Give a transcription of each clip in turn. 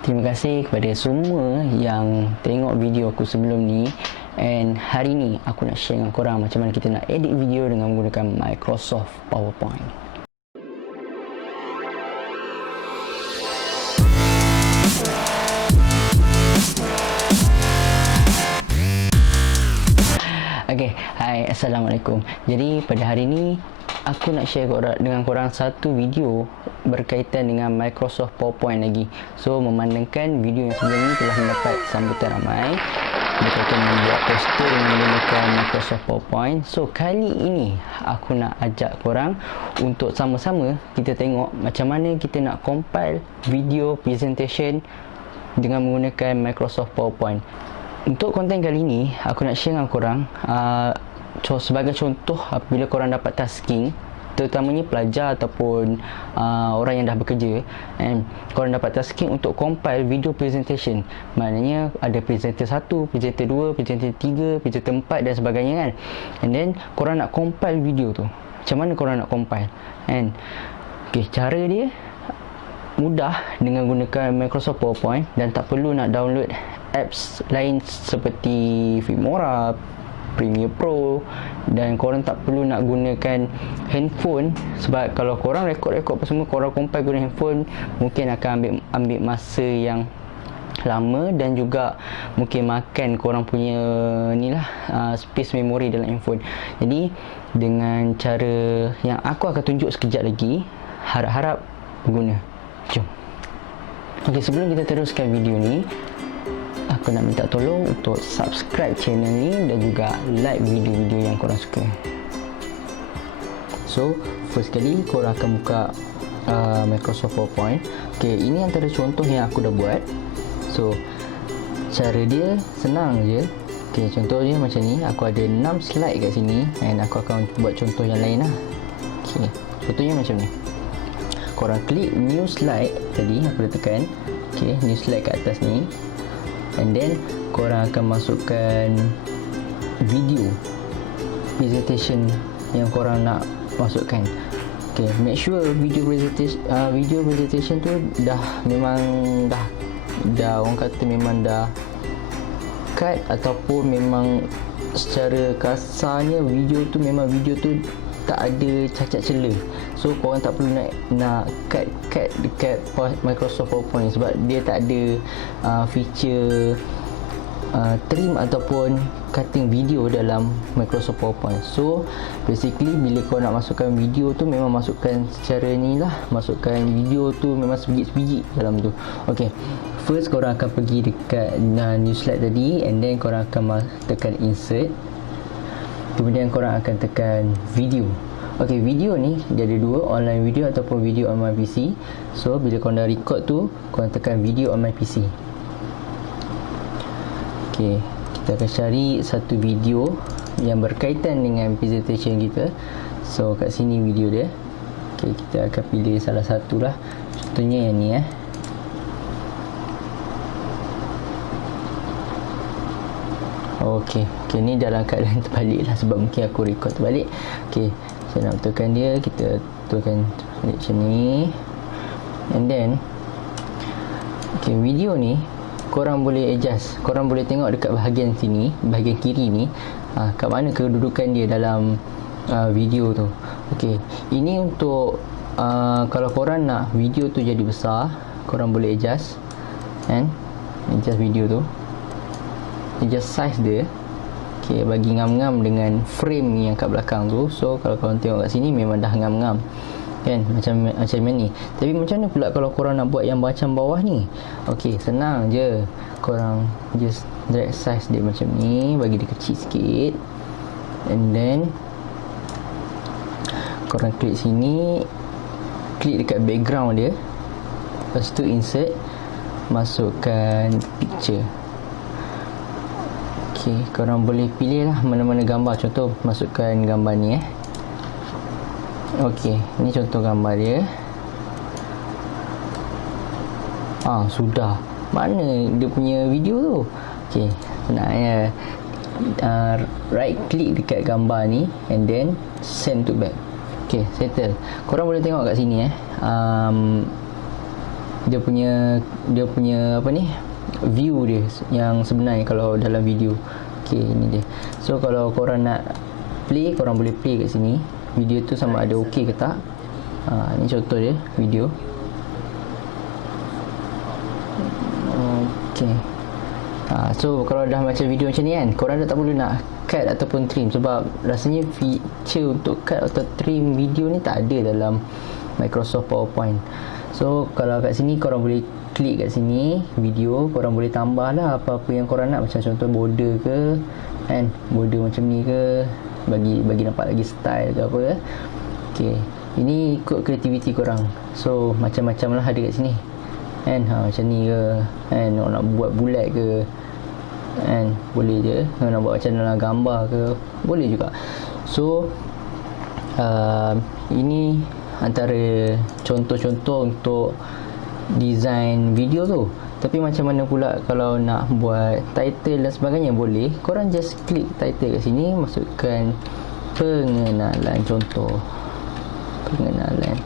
Terima kasih kepada semua yang tengok video aku sebelum ni. And hari ni aku nak share dengan korang macam mana kita nak edit video dengan menggunakan Microsoft PowerPoint. Okay, hai, Assalamualaikum. Jadi pada hari ni aku nak share dengan korang satu video berkaitan dengan Microsoft PowerPoint lagi. So memandangkan video yang sebelum ni telah mendapat sambutan ramai berkaitan membuat poster dengan menggunakan Microsoft PowerPoint. So kali ini aku nak ajak korang untuk sama-sama kita tengok macam mana kita nak compile video presentation dengan menggunakan Microsoft PowerPoint. Untuk konten kali ni aku nak share dengan korang sebagai contoh apabila korang dapat tasking, terutamanya pelajar ataupun orang yang dah bekerja, and korang dapat tasking untuk compile video presentation. Maknanya ada presenter 1, presenter 2, presenter 3, presenter 4 dan sebagainya kan. And then korang nak compile video tu. Macam mana korang nak compile? And okay, cara dia mudah dengan gunakan Microsoft PowerPoint dan tak perlu nak download apps lain seperti Filmora, Premiere Pro, dan korang tak perlu nak gunakan handphone, sebab kalau korang rekod apa semua korang compile guna handphone mungkin akan ambil masa yang lama dan juga mungkin makan korang punya space memori dalam handphone. Jadi dengan cara yang aku akan tunjuk sekejap lagi, harap-harap guna. Jom. Okay, sebelum kita teruskan video ni, aku nak minta tolong untuk subscribe channel ni dan juga like video-video yang korang suka. So, first kali korang akan buka Microsoft PowerPoint. Okay, ini antara contoh yang aku dah buat. So, cara dia senang je. Okay, contohnya macam ni. Aku ada 6 slide kat sini and aku akan buat contoh yang lain lah. Okay, contohnya macam ni. Korang klik new slide tadi, aku dah tekan. Okay, new slide kat atas ni. And then korang akan masukkan video presentation yang korang nak masukkan. Okay, make sure video presentation tu dah orang kata memang dah cut, ataupun memang secara kasarnya video tu tak ada cacat celah. So korang tak perlu nak cut dekat Microsoft PowerPoint sebab dia tak ada feature trim ataupun cutting video dalam Microsoft PowerPoint. So basically bila korang nak masukkan video tu memang masukkan secara ni lah, masukkan video tu memang sebiji-sebiji dalam tu. Okay, first korang akan pergi dekat new slide tadi, and then korang akan tekan insert, kemudian korang akan tekan video. Okay, video ni dia ada dua, online video ataupun video on my PC. So bila korang dah record tu, korang tekan video on my PC. Okay, kita akan cari satu video yang berkaitan dengan presentation kita. So kat sini video dia. Okay, kita akan pilih salah satu lah. Contohnya yang ni Okay, ni dalam keadaan terbalik lah sebab mungkin aku record terbalik. Okay, saya nak betulkan dia, kita betulkan macam ni. And then okay, video ni korang boleh adjust, korang boleh tengok dekat bahagian sini, bahagian kiri ni, kat mana kedudukan dia dalam video tu. Okay, ini untuk kalau korang nak video tu jadi besar, korang boleh adjust and adjust video tu, adjust size dia. Okay, bagi ngam-ngam dengan frame yang kat belakang tu. So kalau korang tengok kat sini memang dah ngam-ngam kan, macam ni. Tapi macam mana pula kalau korang nak buat yang macam bawah ni? Okay, senang je, korang just drag size dia macam ni, bagi dia kecil sikit, and then korang klik sini, klik dekat background dia, lepas tu insert, masukkan picture. Okay, korang boleh pilih lah mana-mana gambar. Contoh masukkan gambar ni Okay, ni contoh gambar dia. Sudah. Mana dia punya video tu? Okay, senang ya. Right click dekat gambar ni and then send to back. Okay, settle. Korang boleh tengok kat sini dia punya apa ni, view dia yang sebenarnya kalau dalam video. Okey, ini dia. So kalau korang nak play, korang boleh play kat sini video tu sama ada okey ke tak. Ni contoh dia video. Okey. So kalau dah macam video macam ni kan, korang dah tak perlu nak cut ataupun trim, sebab rasanya feature untuk cut atau trim video ni tak ada dalam Microsoft PowerPoint. So kalau kat sini korang boleh klik kat sini video, korang boleh tambah lah apa-apa yang korang nak, macam contoh border ke kan, border macam ni ke, bagi nampak lagi style ke apa ke. Okey, ini ikut kreativiti korang. So macam-macam lah ada kat sini kan. Macam ni ke kan, nak buat bulat ke kan, boleh je. Nak buat macam dalam gambar ke, boleh juga. So ini antara contoh-contoh untuk design video tu. Tapi macam mana pula kalau nak buat title dan sebagainya, boleh. Korang just klik title kat sini, masukkan pengenalan, contoh pengenalan.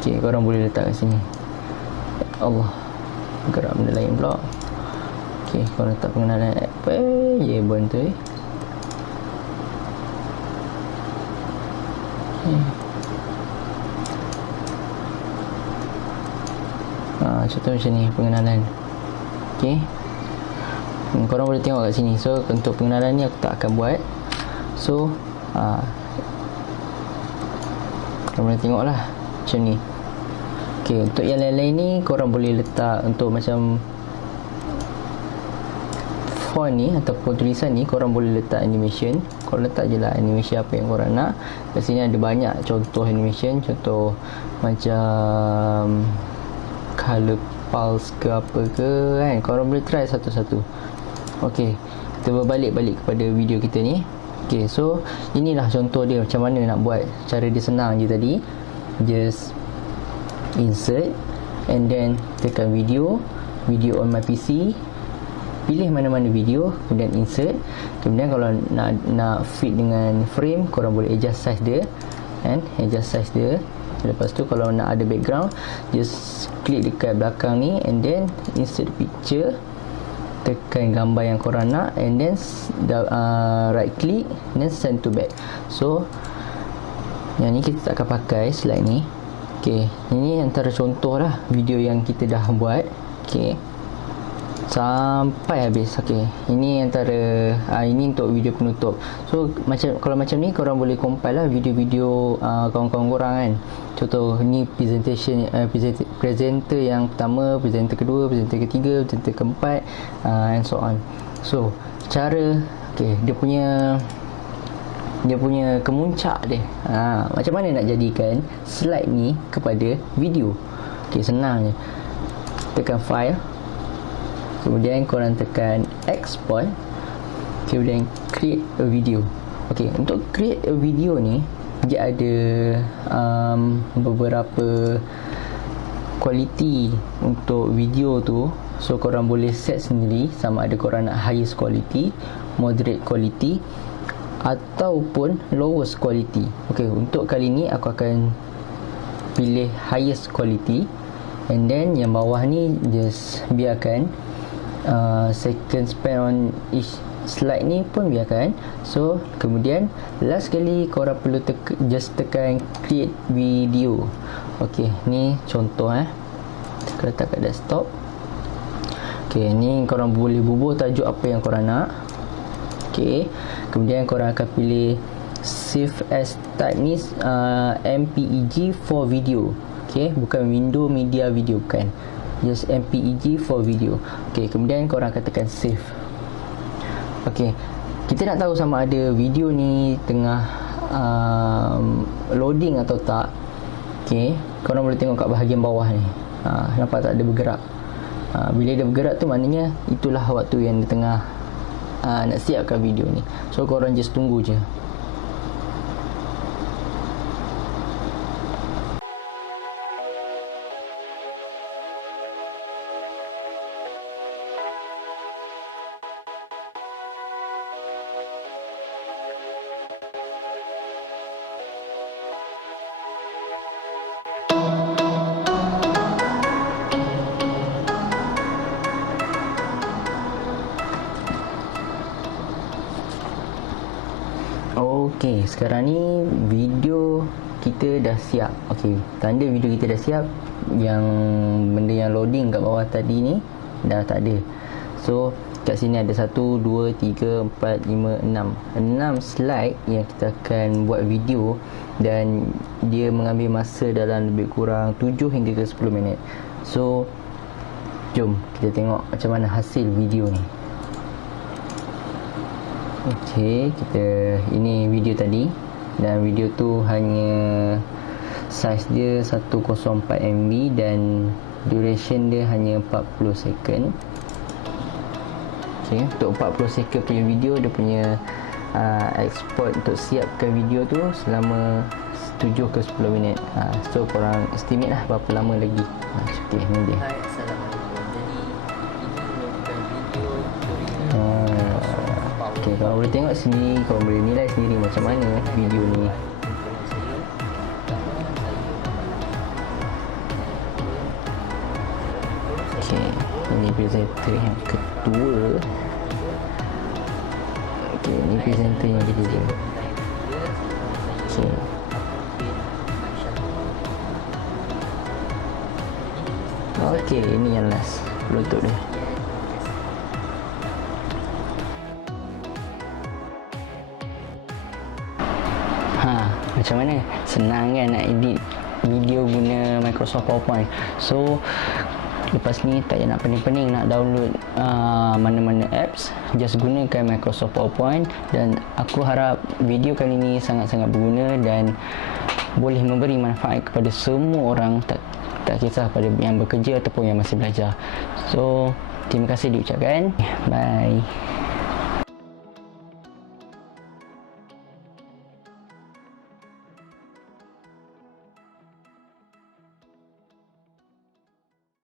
Okey, korang boleh letak kat sini. Allah, gerak benda lain pula. Okey, korang letak pengenalan apa je benda tu contoh macam ni, pengenalan. Okey, korang boleh tengok kat sini. So untuk pengenalan ni aku tak akan buat. So korang boleh tengok lah macam ni. Okey, untuk yang lain-lain ni korang boleh letak untuk macam font ni ataupun tulisan ni, korang boleh letak animation. Korang letak je lah animation apa yang korang nak. Kat sini ada banyak contoh animation, contoh macam color pulse ke apa ke kan, korang boleh try satu-satu. Okey, kita berbalik kepada video kita ni. Okey, so inilah contoh dia macam mana nak buat. Cara dia senang je tadi, just insert and then tekan video on my PC, pilih mana-mana video, kemudian insert. Kemudian kalau nak fit dengan frame, korang boleh adjust size dia kan, adjust size dia. Lepas tu kalau nak ada background, just klik dekat belakang ni and then insert picture, tekan gambar yang korang nak and then right click and then send to back. So yang ni kita tak akan pakai slide ni. Okey, ini antara contoh lah video yang kita dah buat. Okey, sampai habis. Okey, ini antara ini untuk video penutup. So kalau macam ni korang boleh compile lah video-video kawan-kawan korang kan. Contoh ni presentation, presenter yang pertama, presenter kedua, presenter ketiga, presenter keempat, and so on. So cara, okey, dia punya kemuncak dia, macam mana nak jadikan slide ni kepada video. Okey, senang je. Tekan file, kemudian korang tekan export, kemudian create a video. Okey, untuk create a video ni dia ada beberapa kualiti untuk video tu. So korang boleh set sendiri sama ada korang nak highest quality, moderate quality ataupun lowest quality. Okey, untuk kali ni aku akan pilih highest quality and then yang bawah ni just biarkan second span on each slide ni pun biarkan. So kemudian last kali korang perlu just tekan create video. Okey, ni contoh kita letak kat desktop. Okey, ni korang boleh bubuh tajuk apa yang korang nak. Okey, kemudian korang akan pilih save as type ni MPEG for video. Okey, bukan window media video, bukan, just MPEG for video. Okey, kemudian korang akan tekan save. Okey, kita nak tahu sama ada video ni tengah loading atau tak. Okey, korang boleh tengok kat bahagian bawah ni. Nampak tak ada bergerak? Bila dia bergerak tu maknanya itulah waktu yang dia tengah nak siapkan video ni. So korang just tunggu je. Okey, sekarang ni video kita dah siap. Okey, tanda video kita dah siap. Yang benda yang loading kat bawah tadi ni dah tak ada. So kat sini ada 1, 2, 3, 4, 5, 6 slide yang kita akan buat video, dan dia mengambil masa dalam lebih kurang 7 hingga ke 10 minit. So jom kita tengok macam mana hasil video ni. Okey, ini video tadi, dan video tu hanya saiz dia 104 MB dan duration dia hanya 40 second. Okey, untuk 40 second punya video, dia punya export untuk siapkan video tu selama 7 ke 10 minit. So korang estimate lah berapa lama lagi. Okey, ni dia. Hai, Assalamualaikum. Jadi ini merupakan video Okey, korang boleh tengok sini, korang boleh nilai sendiri macam mana video ni. Okey, ini presenter yang kedua. Okey, ini presenter yang ketiga. Okey. Okey, ini yang last penutup dia. Macam mana? Senang kan nak edit video guna Microsoft PowerPoint. So lepas ni tak payah nak pening-pening nak download mana-mana apps, just gunakan Microsoft PowerPoint. Dan aku harap video kali ni sangat-sangat berguna dan boleh memberi manfaat kepada semua orang, tak kisah pada yang bekerja ataupun yang masih belajar. So terima kasih diucapkan. Bye.